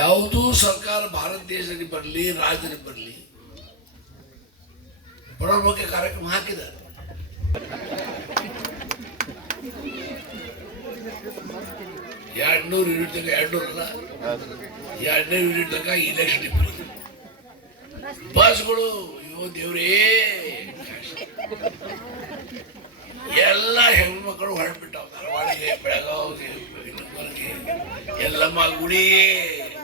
ಯಾವುದೂ ಸರ್ಕಾರ ಭಾರತ ದೇಶದಲ್ಲಿ ಬರಲಿ, ರಾಜ್ಯದಲ್ಲಿ ಬರಲಿ, ಬಡವರ ಬಗ್ಗೆ ಕಾರ್ಯಕ್ರಮ ಹಾಕಿದ್ದಾರೆ. $200 ಯೂನಿಟ್ ತನಕ, 200 ಅಲ್ಲ, 200 ಯೂನಿಟ್ ತನಕ ಇಲೆಕ್ಷನ್ ಬಸ್ಗಳು. ಅಯ್ಯೋ ದೇವ್ರೇ, ಎಲ್ಲ ಹೆಣ್ಮಕ್ಳು ಹೊರಡ್ಬಿಟ್ಟಾವ. ಧಾರವಾಡಿಗೆ, ಬೆಳಗಾವಿಗೆ, ಎಲ್ಲಮ್ಮ ಗುಡಿಗೆ,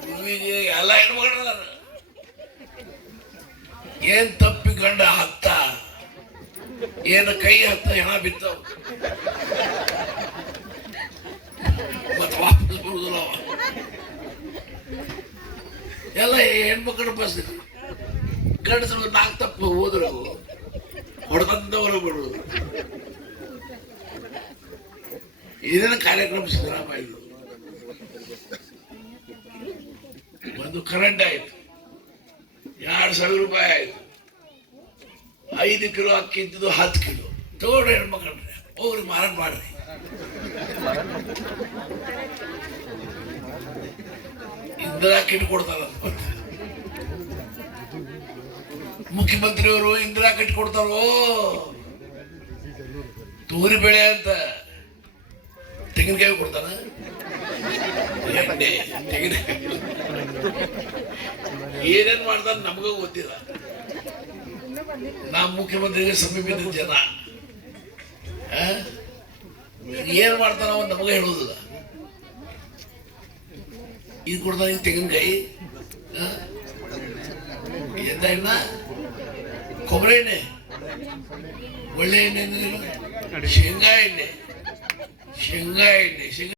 ಗುರುವಿಗೆ ಎಲ್ಲ ಹೆಣ್ಮಕ್ಳು ಅದಾರ. ಏನ್ ತಪ್ಪಿ ಗಂಡ ಹತ್ತ, ಏನ ಕೈ ಹತ್ತ ಹೆಣ ಬಿತ್ತವ, ಮತ್ತೆ ವಾಪಸ್ ಬರುದಿಲ್ಲ. ಎಲ್ಲ ಹೆಣ್ಮಕ್ಳು ಬಸ್ ಗಂಡಸರು 4 ತಪ್ಪು ಹೋದ್ರು ಹೊಡೆದಂತ ಹೊರಬರುವುದು. ಇದೇನ ಕಾರ್ಯಕ್ರಮ ಸಿದ್ದರಾಮಯ್ಯ. ಒಂದು ಕರೆಂಟ್ ಆಯ್ತು, 2,000 ರೂಪಾಯಿ ಆಯ್ತು. 5 ಕಿಲೋ ಅಕ್ಕಿ ಇದ್ದು 10 ಕಿಲೋ ತಗೊಂಡ್ರೆ ಹೆಣ್ಮಕ್ಳ್ರೆ ಹೋಗ್ರಿ ಮಾರಾಟ ಮಾಡ್ರಿ. ಇಂದಿರಾ ಕಿಟ್ ಕೊಡ್ತಾರ. ಮುಖ್ಯಮಂತ್ರಿಯವರು ಇಂದಿರಾ ಕಿಟ್ ಕೊಡ್ತಾರೋ, ತೂರಿ ಬೆಳೆ ಅಂತ ತೆಂಗಿನಕಾಯಿ ಕೊಡ್ತಾರ. ಏನೇನ್ ಮಾಡ್ತಾರ ನಮಗೂ ಗೊತ್ತಿಲ್ಲ. ನಮ್ಮ ಮುಖ್ಯಮಂತ್ರಿಗೆ ಸಮೀಪದ ಜನ ಏನ್ ಮಾಡ್ತಾರ ಅವನ್ ನಮಗ ಹೇಳುದಿಲ್ಲ. ಇದು ಕೊಡ್ತಾರ, ಈ ತೆಂಗಿನಕಾಯಿ, ಎಂತ ಎಣ್ಣ, ಕೊಬ್ಬರಿ ಎಣ್ಣೆ, ಒಳ್ಳೆ ಎಣ್ಣೆ, ಶೇಂಗಾ ಎಣ್ಣೆ,